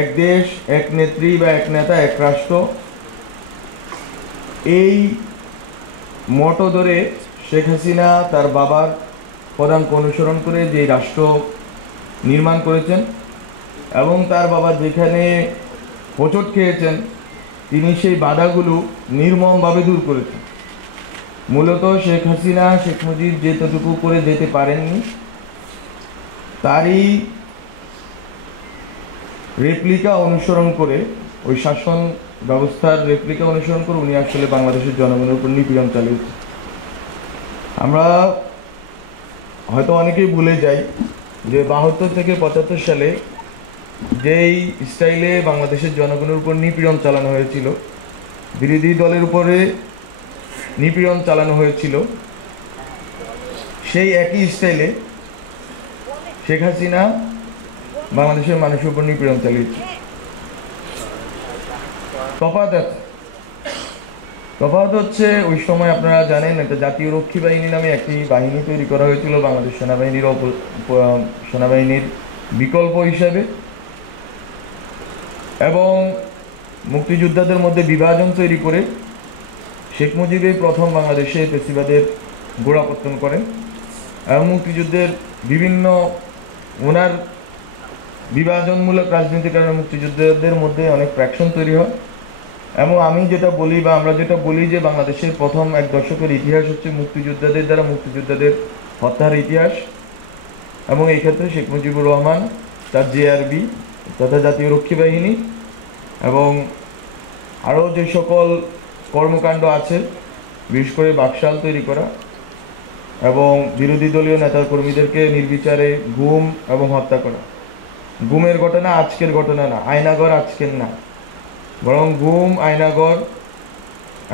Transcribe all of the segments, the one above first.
এক দেশ এক নেত্রী বা এক নেতা এক রাষ্ট্র, এই মটো ধরে শেখ হাসিনা তার বাবার পদাঙ্ক অনুসরণ করে যে রাষ্ট্র নির্মাণ করেছেন এবং তার বাবা যেখানে হোঁচট খেয়েছেন তিনি সেই বাধাগুলো নির্মমভাবে দূর করেছেন। মূলত শেখ হাসিনা শেখ মুজিব যেতটুকু করে যেতে পারেননি তারই রেপ্লিকা অনুসরণ করে, ওই শাসন ব্যবস্থার রেপ্লিকা অনুসরণ করে উনি আসলে বাংলাদেশের জনগণের উপর নিপীড়ন চালিয়েছে। আমরা হয়তো অনেকেই ভুলে যাই যে 72 থেকে 75 সালে যেই স্টাইলে বাংলাদেশের জনগণের উপর নিপীড়ন চালানো হয়েছিল, বিরোধী দলের উপরে নিপীড়ন চালানো হয়েছিল, সেই একই স্টাইলে শেখ হাসিনা বাংলাদেশের মানুষের উপর নিপীড়ন চালিয়েছে। তফাৎ হচ্ছে ওই সময় আপনারা জানেন একটা জাতীয় রক্ষী বাহিনী নামে একটি বাহিনী তৈরি করা হয়েছিল বাংলাদেশ সেনাবাহিনীর বিকল্প হিসাবে, এবং মুক্তিযোদ্ধাদের মধ্যে বিভাজন তৈরি করে শেখ মুজিবই প্রথম বাংলাদেশে ফ্যাসিবাদের গোড়াপত্তন করেন এবং মুক্তিযুদ্ধের বিভিন্ন ওনার বিভাজনমূলক রাজনীতির কারণে মুক্তিযোদ্ধাদের মধ্যে অনেক ফ্র্যাকশন তৈরি হয়। এবং আমি যেটা বলি বা আমরা যেটা বলি যে বাংলাদেশের প্রথম এক দশকের ইতিহাস হচ্ছে মুক্তিযোদ্ধাদের দ্বারা মুক্তিযোদ্ধাদের হত্যার ইতিহাস, এবং এই ক্ষেত্রে শেখ মুজিবুর রহমান, তার জেআরবি তথা জাতীয় রক্ষী বাহিনী এবং আরও যে সকল কর্মকাণ্ড আছে, বিশেষ করে বাকশাল তৈরি করা এবং বিরোধী দলীয় নেতা কর্মীদেরকে নির্বিচারে গুম এবং হত্যা করা। গুমের ঘটনা আজকের ঘটনা না, আয়নাঘর আজকের না, বরং গুম, আয়নাঘর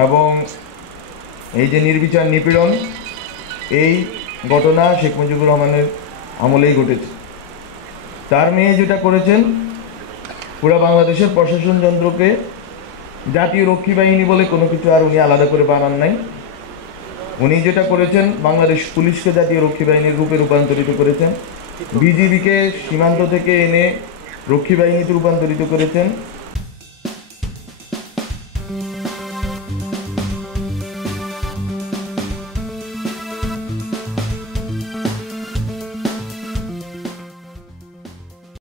এবং এই যে নির্বিচার নিপীড়ন, এই ঘটনা শেখ মুজিবুর রহমানের আমলেই ঘটেছে। তার মেয়ে যেটা করেছেন, পুরো বাংলাদেশের প্রশাসন যন্ত্রকে জাতীয় রক্ষী বাহিনী বলে কোনো কিছু আর উনি আলাদা করে বানান নাই। উনি যেটা করেছেন, বাংলাদেশ পুলিশকে জাতীয় রক্ষী বাহিনীর রূপে রূপান্তরিত করেছেন, বিজিবিকে সীমান্ত থেকে এনে রক্ষী বাহিনীতে রূপান্তরিত করেছেন।